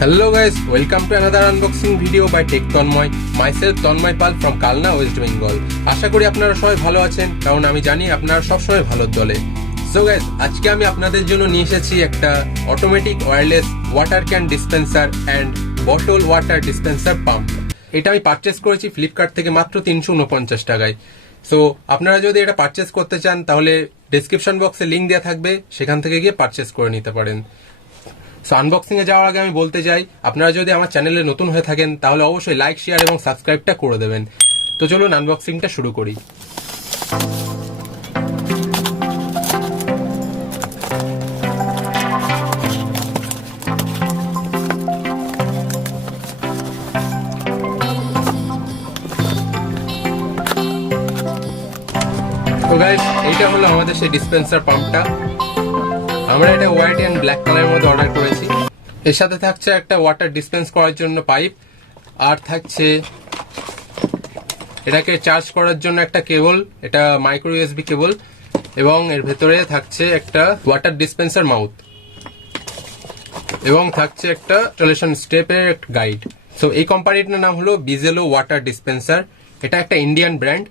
Hello guys, welcome to another unboxing video by Tech Tanmoy. Myself Tanmoy Pal from Kalna, West Bengal. আশা করি আপনারা সবাই ভালো আছেন, কারণ আমি জানি আপনারা সব সময় ভালোর দলে। So guys, আজকে আমি আপনাদের জন্য নিয়ে এসেছি একটা automatic wireless water can dispenser and bottle water dispenser pump. এটা আমি পারচেজ করেছি ফ্লিপকার্ট থেকে মাত্র 349 টাকায়। সো আপনারা যদি এটা পারচেজ করতে চান তাহলে ডেসক্রিপশন বক্সে লিংক দেওয়া থাকবে, সেখান থেকে গিয়ে পারচেজ করে নিতে পারেন। সো আনবক্সিং এ যাওয়ার আগে আমি বলতে চাই, আপনারা যদি আমার চ্যানেলে নতুন হয়ে থাকেন তাহলে অবশ্যই লাইক, শেয়ার এবং সাবস্ক্রাইবটা করে দেবেন। তো চলুন আনবক্সিংটা শুরু করি। তো গাইস, এইটা হলো আমাদের সেই ডিসপেন্সার পাম্পটা। আমরা এটা হোয়াইট এন্ড ব্ল্যাক কালারের মধ্যে অর্ডার করেছি। এর সাথে থাকছে একটা ওয়াটার ডিসপেন্স করার জন্য পাইপ, আর থাকছে এটাকে চার্জ করার জন্য একটা কেবল, এটা মাইক্রো ইউএসবি কেবল, এবং এর ভেতরে থাকছে একটা ওয়াটার ডিসপেন্সার মাউথ, এবং থাকছে একটা ইনস্টলেশন স্টেপের গাইড। সো এই কোম্পানিটার নাম হলো বিজেলো ওয়াটার ডিসপেন্সার। এটা একটা ইন্ডিয়ান ব্র্যান্ড।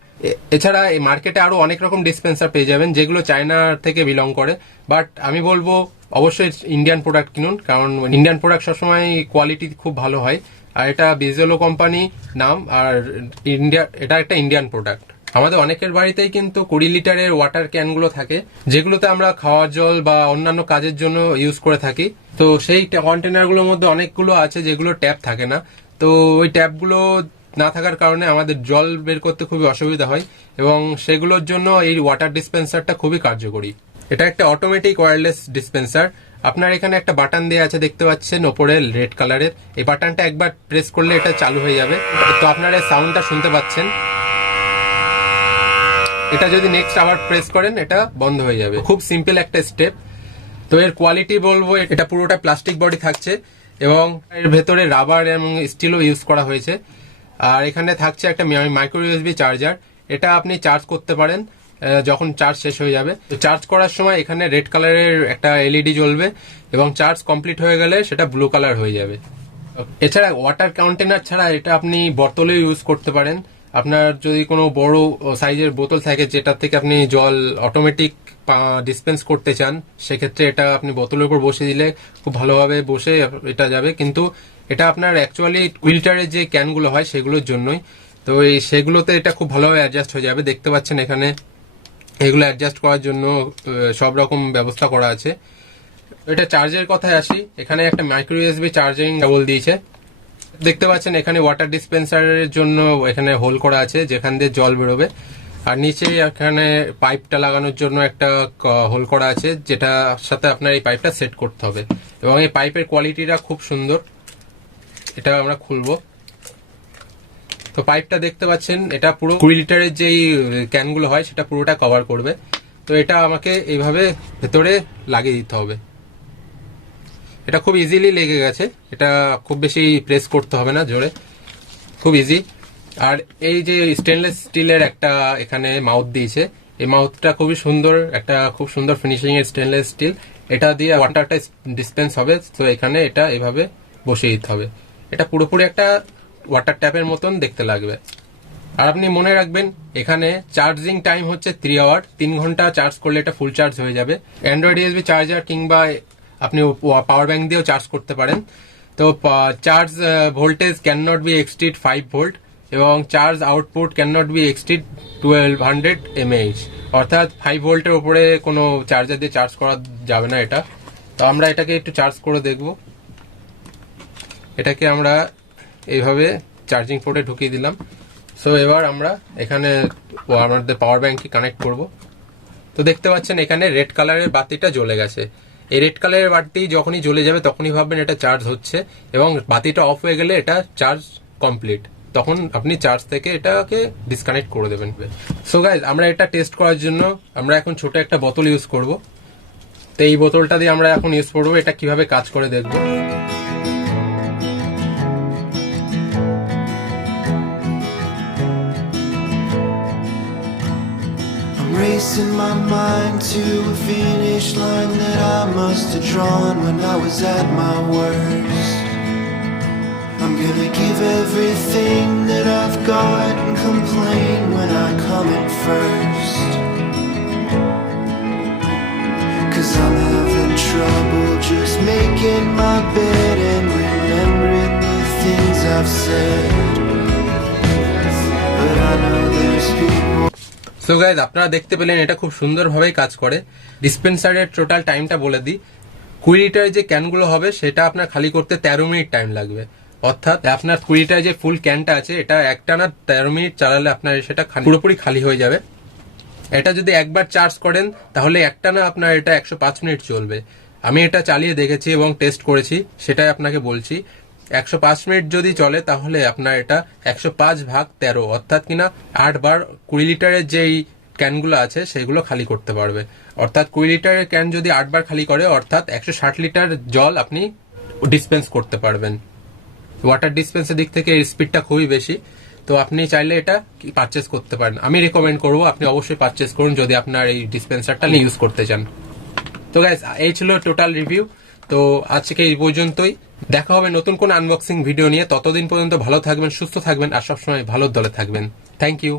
এছাড়া এই মার্কেটে আরো অনেক রকম ডিসপেন্সার পেয়ে যাবেন যেগুলো চায়না থেকে বিলং করে, বাট আমি বলবো অবশ্যই ইন্ডিয়ান প্রোডাক্ট কিনুন, কারণ ইন্ডিয়ান প্রোডাক্ট সবসময় কোয়ালিটি খুব ভালো হয়। আর এটা বিজেলো কোম্পানি নাম, আর এটা একটা ইন্ডিয়ান প্রোডাক্ট। আমাদের অনেকের বাড়িতেই কিন্তু 20 লিটারের ওয়াটার ক্যানগুলো থাকে, যেগুলোতে আমরা খাওয়ার জল বা অন্যান্য কাজের জন্য ইউজ করে থাকি। তো সেই কন্টেনারগুলোর মধ্যে অনেকগুলো আছে যেগুলো ট্যাপ থাকে না। তো ওই ট্যাপগুলো না থাকার কারণে আমাদের জল বের করতে খুবই অসুবিধা হয়, এবং সেগুলোর জন্য এই ওয়াটার ডিসপেন্সারটা খুবই কার্যকরী। এটা একটা অটোমেটিক ওয়্যারলেস ডিসপেন্সার। আপনার এখানে একটা বাটন দেওয়া আছে, দেখতে পাচ্ছেন ওপরে রেড কালারের। এই বাটনটা একবার প্রেস করলে এটা চালু হয়ে যাবে। তো আপনারা এই সাউন্ডটা শুনতে পাচ্ছেন। এটা যদি নেক্সট আবার প্রেস করেন এটা বন্ধ হয়ে যাবে। খুব সিম্পল একটা স্টেপ। তো এর কোয়ালিটি বলবো, এটা পুরোটা প্লাস্টিক বডি থাকছে, এবং এর ভেতরে রাবার এবং স্টিলও ইউজ করা হয়েছে। আর এখানে থাকছে একটা মাইক্রো ইউএসবি চার্জার। এটা আপনি চার্জ করতে পারেন যখন চার্জ শেষ হয়ে যাবে। তো চার্জ করার সময় এখানে রেড কালারের একটা এলইডি জ্বলবে, এবং চার্জ কমপ্লিট হয়ে গেলে সেটা ব্লু কালার হয়ে যাবে। এছাড়া ওয়াটার কন্টেনার ছাড়া এটা আপনি বোতলে ইউজ করতে পারেন। আপনার যদি কোনো বড় সাইজের বোতল থাকে যেটা থেকে আপনি জল অটোমেটিক ডিসপেন্স করতে চান, সেক্ষেত্রে এটা আপনি বোতলের উপর বসে দিলে খুব ভালোভাবে বসে এটা যাবে। কিন্তু এটা আপনার অ্যাকচুয়ালি উইল্টারের যে ক্যানগুলো হয় সেগুলোর জন্যই। তো এই সেগুলোতে এটা খুব ভালোভাবে অ্যাডজাস্ট হয়ে যাবে। দেখতে পাচ্ছেন এখানে এগুলো অ্যাডজাস্ট করার জন্য সব রকম ব্যবস্থা করা আছে। এটা চার্জের কথায় আসি, এখানে একটা মাইক্রো ইউএসবি চার্জিং কেবল দিয়েছে। দেখতে পাচ্ছেন এখানে ওয়াটার ডিসপেন্সারের জন্য এখানে হোল করা আছে যেখান দিয়ে জল বেরোবে, আর নিচে এখানে পাইপটা লাগানোর জন্য একটা হোল করা আছে, যেটার সাথে আপনার এই পাইপটা সেট করতে হবে। এবং এই পাইপের কোয়ালিটিটা খুব সুন্দর। এটা আমরা খুলবো। তো পাইপটা দেখতে পাচ্ছেন, এটা পুরো 20 লিটারের যেই ক্যানগুলো হয় সেটা পুরোটা কভার করবে। তো এটা আমাকে এইভাবে ভেতরে লাগিয়ে দিতে হবে। এটা খুব ইজিলি লেগে গেছে, এটা খুব বেশি প্রেস করতে হবে না, জোরে, খুব ইজি। আর এই যে স্টেনলেস স্টিলের একটা এখানে মাউথ দিয়েছে, এই মাউথটা খুবই সুন্দর, একটা খুব সুন্দর ফিনিশিং এর স্টেনলেস স্টিল। এটা দিয়ে ওয়াটারটা ডিসপেন্স হবে। তো এখানে এটা এভাবে বসিয়ে দিতে হবে। এটা পুরোপুরি একটা ওয়াটার ট্যাপের মতন দেখতে লাগবে। আর আপনি মনে রাখবেন এখানে চার্জিং টাইম হচ্ছে 3 আওয়ার। 3 ঘন্টা চার্জ করলে এটা ফুল চার্জ হয়ে যাবে। অ্যান্ড্রয়েড ইউএসবি চার্জার কিংবা আপনি পাওয়ার ব্যাংক দিয়েও চার্জ করতে পারেন। তো charge voltage can not be exceed 5 volt, এবং charge output can not be exceed 1200 mAh, অর্থাৎ 5 ভোল্টের উপরে কোনো চার্জার দিয়ে চার্জ করা যাবে না এটা। তো আমরা এটাকে একটু চার্জ করে দেখব। এটাকে আমরা এইভাবে চার্জিং পোর্টে ঢুকিয়ে দিলাম। সো এবার আমরা এখানে আমাদের পাওয়ার ব্যাংকে কানেক্ট করব। তো দেখতে পাচ্ছেন এখানে রেড কালারের বাতিটা জ্বলে গেছে। এই রেড কালারের বাতি যখনই জ্বলে যাবে তখনই ভাববেন এটা চার্জ হচ্ছে, এবং বাতিটা অফ হয়ে গেলে এটা চার্জ কমপ্লিট। তখন আপনি চার্জ থেকে এটাকে ডিসকানেক্ট করে দেবেন। সো গাইজ, আমরা এটা টেস্ট করার জন্য আমরা এখন ছোট একটা বোতল ইউজ করব। তো এই বোতলটা দিয়ে আমরা এখন ইউজ করবো, এটা কিভাবে কাজ করে দেখবো। Racing my mind to a finish line that I must have drawn when I was at my worst. I'm gonna give everything that I've got and complain when I come in first. 'Cause I'm having trouble just making my bed and remembering the things I've said. But I know there's people. So guys, আপনারা দেখতে পেলেন এটা খুব সুন্দরভাবেই কাজ করে। ডিসপেন্সারের total টাইমটা বলে দিই। 20 লিটারের যে ক্যানগুলো হবে সেটা আপনার খালি করতে 13 মিনিট টাইম লাগবে। অর্থাৎ আপনার 20 লিটারের যে ফুল ক্যানটা আছে এটা একটানা 13 মিনিট চালালে আপনার সেটা পুরোপুরি খালি হয়ে যাবে। এটা যদি একবার চার্জ করেন তাহলে একটানা আপনার এটা 105 মিনিট চলবে। আমি এটা চালিয়ে দেখেছি এবং টেস্ট করেছি, সেটাই আপনাকে বলছি। 105 মিনিট যদি চলে তাহলে আপনার এটা 105/13 অর্থাৎ কিনা 8 বার 20 লিটারের যেই ক্যানগুলো আছে সেগুলো খালি করতে পারবে। অর্থাৎ 20 লিটারের ক্যান যদি 8 বার খালি করে অর্থাৎ 160 লিটার জল আপনি ডিসপেন্স করতে পারবেন। ওয়াটার ডিসপেন্সের দিক থেকে স্পিডটা খুবই বেশি, তো আপনি চাইলে এটা পারচেস করতে পারেন। আমি রেকমেন্ড করবো আপনি অবশ্যই পারচেস করুন যদি আপনার এই ডিসপেন্সারটা ইউজ করতে চান। তো গাইস, এই ছিল টোটাল রিভিউ। তো আজকে এই পর্যন্তই, দেখা হবে নতুন কোন আনবক্সিং ভিডিও নিয়ে। ততদিন পর্যন্ত ভালো থাকবেন, সুস্থ থাকবেন আর সবসময় ভালোর দলে থাকবেন। Thank you.